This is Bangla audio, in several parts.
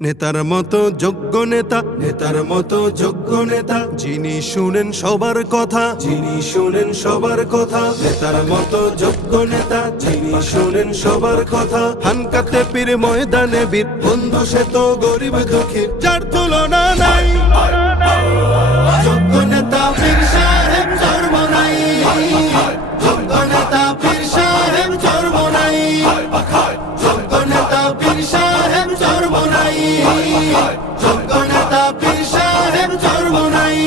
নেতার মতো যোগ্য নেতা, নেতার মতো যোগ্য নেতা, যিনি শুনেন সবার কথা, যিনি শুনেন সবার কথা। নেতার মতো যোগ্য নেতা, যিনি শুনেন সবার কথা। হানকাতে পীর ময়দানে বীর, বন্ধু সে তো গরিব দুঃখীর, যার তুলনা নাই। যোগ্য নেতা পীর সাহেব চরমনাই, যোগ্য নেতা পীর সাহেব চরমনাই, যোগ্য নেতা পীর সাহেব চরমনাই, যোগ্য নেতা পীর সাহেব চরমনাই।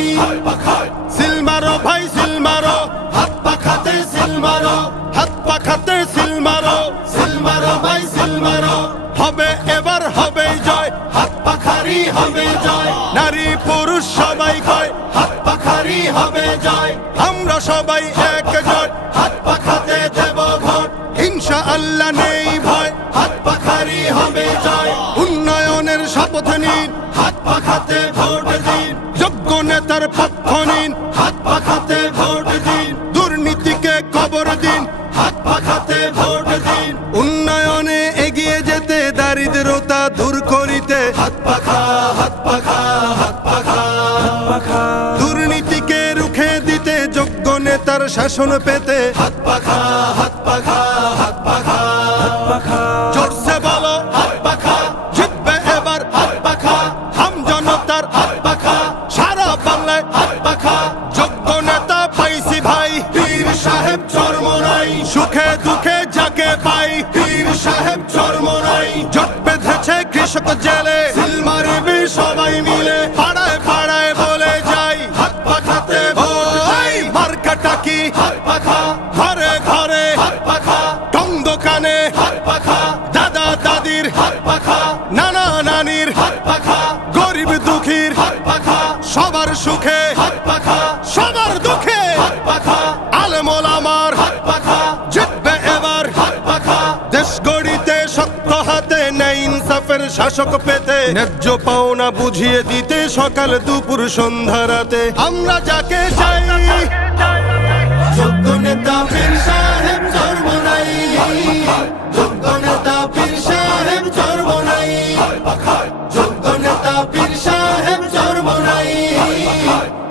সিল মারো ভাই সিল মারো, হাত পাখাতে সিল মারো, হাত পাখাতে সিল মারো, সিল মারো ভাই সিল মারো। হবে এবার হবে জয়, হাত পাখারি হবে জয়। নারী পুরুষ সবাই কয়, হাত পাখারি হবে জয়। আমরা সবাই একজোট, হাত পাখাতে দেব ভোট, ইনশাআল্লাহ নেই ভয়। হাত পাখারি হবে জয়। উন্নয়নের শপথ নিন, হাত পাখাতে ভোট দিন। যোগ্য নেতার পক্ষ নিন, হাত পাখাতে ভোট দিন। দুর্নীতিকে কবর দিন, হাত পাখাতে ভোট দিন। উন্নয়নে এগিয়ে যেতে, দারিদ্রতা দূর করিতে, হাত পাখা হাত পাখা হাত পাখা হাত পাখা। দুর্নীতিকে রুখে দিতে, যোগ্য নেতার শাসন পেতে, হাত পাখা হাত পাখা হাত পাখা হাত পাখা। জোরসে বলো হাত পাখা, জিতবে এবার হাত পাখা। হাম জনতার হাত পাখা, সারা বাংলায় হাত পাখা। যোগ্য নেতা পাইছি ভাই, পীর সাহেব চরমনাই। সুখে দুঃখে যাকে পাই, পীর সাহেব চরমনাই। জট বেঁধেছে কৃষক জেলে, সিল মারবে সবাই মিলে। পাড়ায় পাড়ায় বলে যাই, হাত পাখাতে ভোট চাই। মার্কাটা কি হাত পাখা, ঘরে ঘরে হাত পাখা। টং দোকানে হাত পাখা, দাদা দাদির হাত পাখা, নানা নানির হাত পাখা। গরিব দুঃখীর হাত পাখা, সবার সুখে হাত পাখা, সবার দুঃখে হাত পাখা। আলেম ওলামার হাত পাখা, জিতবে এবার হাত পাখা। দেশ গড়িতে শক্ত হাতে, ন্যায় ইনসাফের শাসক পেতে, ন্যায্য পাওনা বুঝিয়ে দিতে, সকাল দুপুর সন্ধ্যা রাতে আমরা যাকে চাই। যোগ্য নেতা পীর সাহেব চরমনাই, যোগ্য